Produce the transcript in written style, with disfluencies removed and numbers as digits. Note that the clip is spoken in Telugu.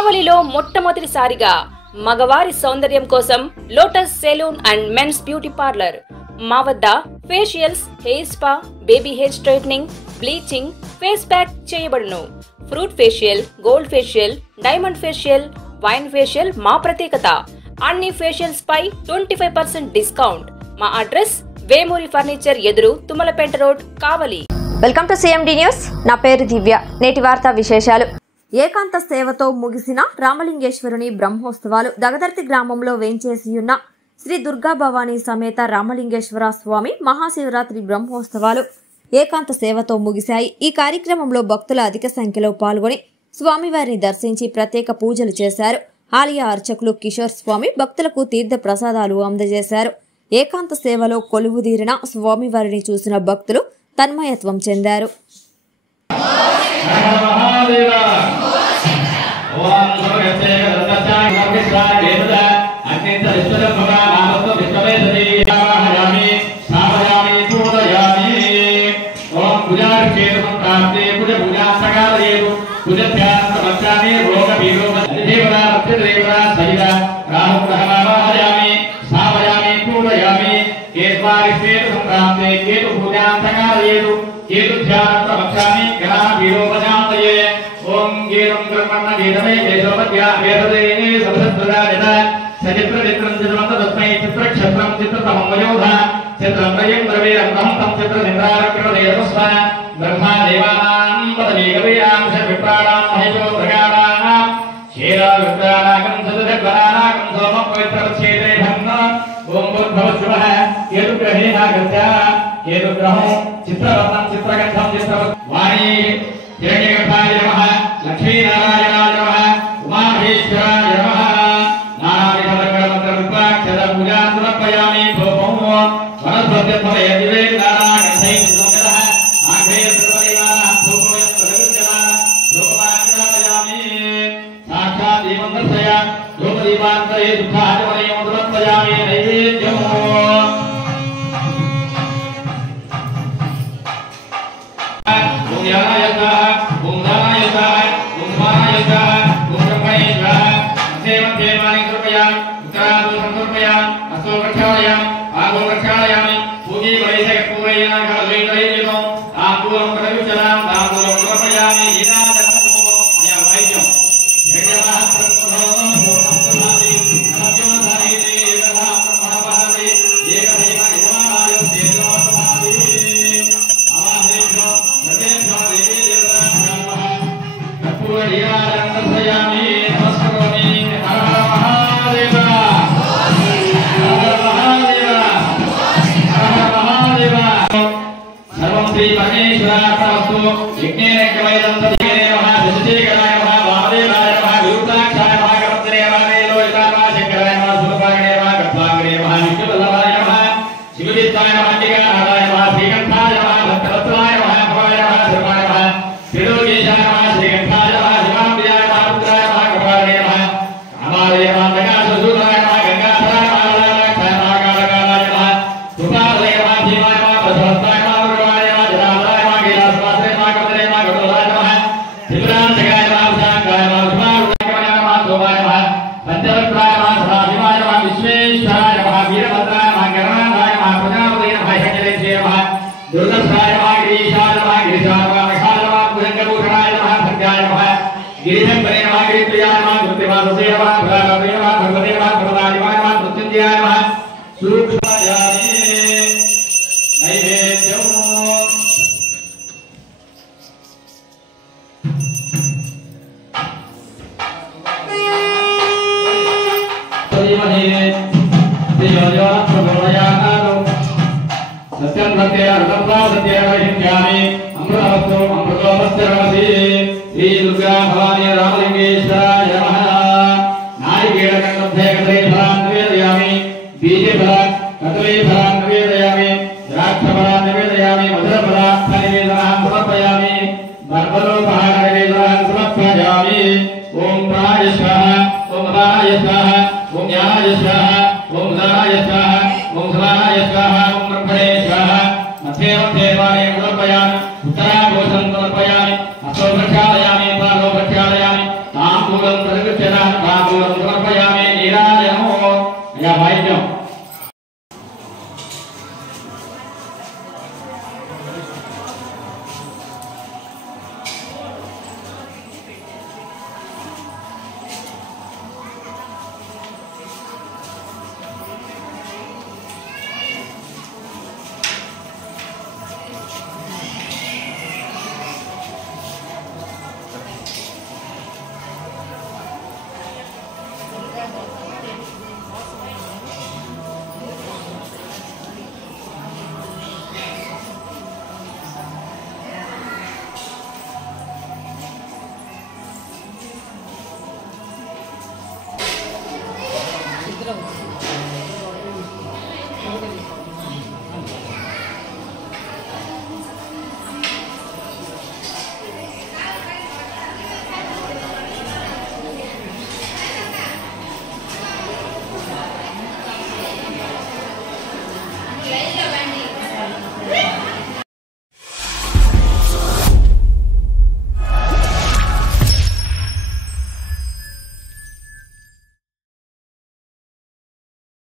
కావలిలో మొట్టమొదటిసారిగా మగవారి సౌందర్యం కోసం lotus salon and men's beauty parlour. మా వద్ద facials, hair spa, baby hair straightening, bleaching, face pack చేయబడును. Fruit facial, gold facial, diamond facial, wine facial మా ప్రత్యేకత. అన్ని ఫేషియల్స్ పై 25% డిస్కౌంట్. మా అడ్రస్ వేమూరి ఫర్నిచర్ ఎదురు, Tummalapeta road, Kavali. Welcome to CMD news. నా పేరు దివ్య. నేటి వార్తా విశేషాలు. ఏకాంత సేవతో ముగిసిన రామలింగేశ్వరుని బ్రహ్మోత్సవాలు. దగదర్తి గ్రామంలో వేంచేసియున్న శ్రీ దుర్గా భవానీ సమేత రామలింగేశ్వర స్వామి మహాశివరాత్రి బ్రహ్మోత్సవాలు ఏకాంత సేవతో ముగిశాయి. ఈ కార్యక్రమంలో భక్తుల అధిక సంఖ్యలో పాల్గొని స్వామివారిని దర్శించి ప్రత్యేక పూజలు చేశారు. ఆలయ అర్చకులు కిషోర్ స్వామి భక్తులకు తీర్థ ప్రసాదాలు అందజేశారు. ఏకాంత సేవలో కొలువుదీరిన స్వామివారిని చూసిన భక్తులు తన్మయత్వం చెందారు. ओम प्राय स्वाहा ओम राय स्वाहा ओम ज्ञानाय स्वाहा